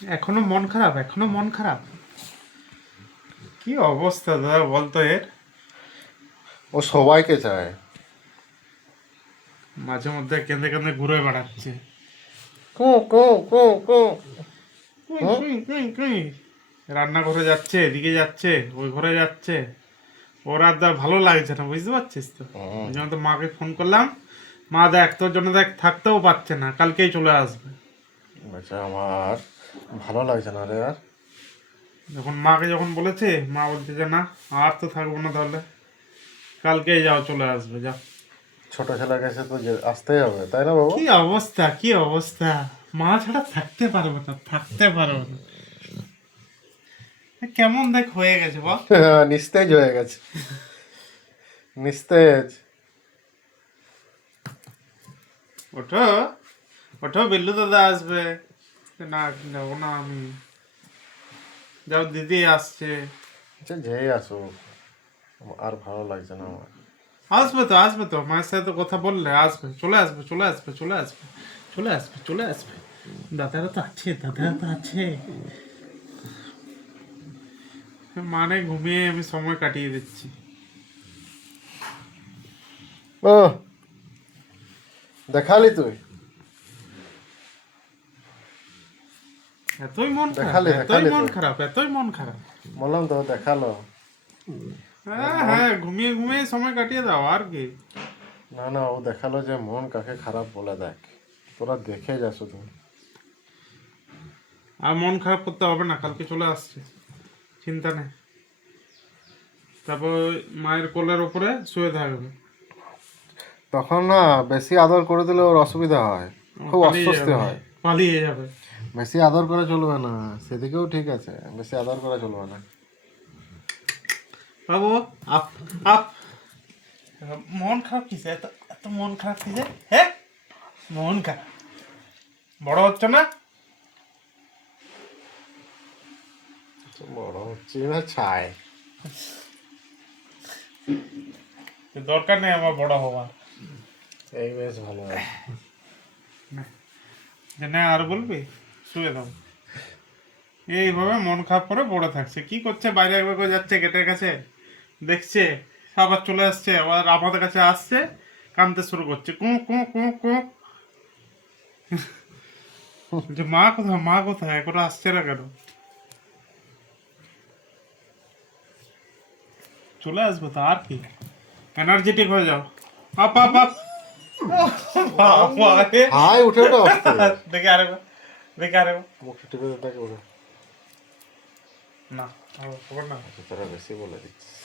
এখনো মন খারাপ, এখনো মন খারাপ। কি অবস্থা দাদা বলতো এর। ও সবাইকে চায়। মাঝে মধ্যে কেঁদে কেঁদে ঘুরে বেড়াচ্ছে। কু কু কু কু। কুই, হুম? কুই, কুই, কুই। রান্নাঘরে যাচ্ছে, এদিকে যাচ্ছে, ওই ঘরে যাচ্ছে। ওর আর ভালো লাগছে না, বুঝতে পারছিস তো। হুম। ওই জন্য তো মাকে ফোন করলাম। মা দেখ তোর জন্য দেখ থাকতেও পারছে না, কালকেই চলে আসবে। বলছে আমার ভালো লাগছে না রে আর। যখন বলেছে, মা বলছে যে না, আর তো থাকবো না তাহলে, কালকেই যাও, চলে আসবে, যাও। ছোট ছেলের কাছে তো আসতেই হবে, তাই না বাবু? কি অবস্থা, কি অবস্থা। মা ছাড়া থাকতে পারবো না, থাকতে পারবো না। কেমন দেখ হয়ে গেছে বল। নিস্তেজ হয়ে গেছে, নিস্তেজ। ওঠো, ওঠো, বিল্লু দাদা আসবে। না, যাবো না আমি। যাও, দিদি আসছে। আচ্ছা যেই আসুক, আর ভালো লাগছে না আমার। আসবে তো, আসবে তো, মায়ের সাথে তো কথা বললে আসবে, চলে আসবে, চলে আসবে, চলে আসবে, চলে আসবে, চলে আসবে। দাদারা তো আছে, দাদারা তো আছে। মানে ঘুমিয়ে আমি সময় কাটিয়ে দিচ্ছি। ও দেখালি তুই, এতই মন খারাপ, দেখালি এতই দেখালি মন তুই। খারাপ, এতই মন খারাপ। বললাম তো দেখালো। হ্যাঁ মন, হ্যাঁ, ঘুমিয়ে ঘুমিয়ে সময় কাটিয়ে দাও আর কি। না না, ও দেখালো যে মন কাকে খারাপ বলে। দেখ, তোরা দেখে যা শুধু। আর মন খারাপ করতে হবে না, কালকে চলে আসছে, চিন্তা নেই। তারপর ওই মায়ের কোলের ওপরে শুয়ে থাকবে। তখন না বেশি আদর করে দিলে ওর অসুবিধা হয়, খুব পালিয়ে অস্বস্তি যাবে, হয়। পালিয়ে যাবে। বেশি আদর করে চলবে না, সেদিকেও ঠিক আছে, বেশি আদর করে চলবে না। বাবু, আপ, আপ। মন খারাপ কিসে, এত এত মন খারাপ কিসে, হ্যাঁ? মন খারাপ, বড় হচ্ছে না? বড় হচ্ছে না ছাই। দরকার নেই আমার বড় হওয়ার। এই বেশ ভালো হয়। যে না আর বলবি, শুয়ে দাও। এইভাবে মন খারাপ করে পড়ে থাকছে, কি করছে, বাইরে একবার করে যাচ্ছে গেটের কাছে, দেখছে, আবার চলে আসছে, আবার আমাদের কাছে আসছে, কাঁদতে শুরু করছে, কু কু কু কু। যে মা কোথায়, মা কোথায়, এখনো আসছে না কেন? চলে আসবে তো আর কি। এনার্জেটিক হয়ে যাও। Up up up. বাবা রে। হাই উঠে ওঠে আসতে। দেখে আরেকবার, দেখে আরেকবার। মুখটা টিপে দেখে ওঠে। না, খবর না। আচ্ছা তোরা বেশি বলে দিচ্ছিস।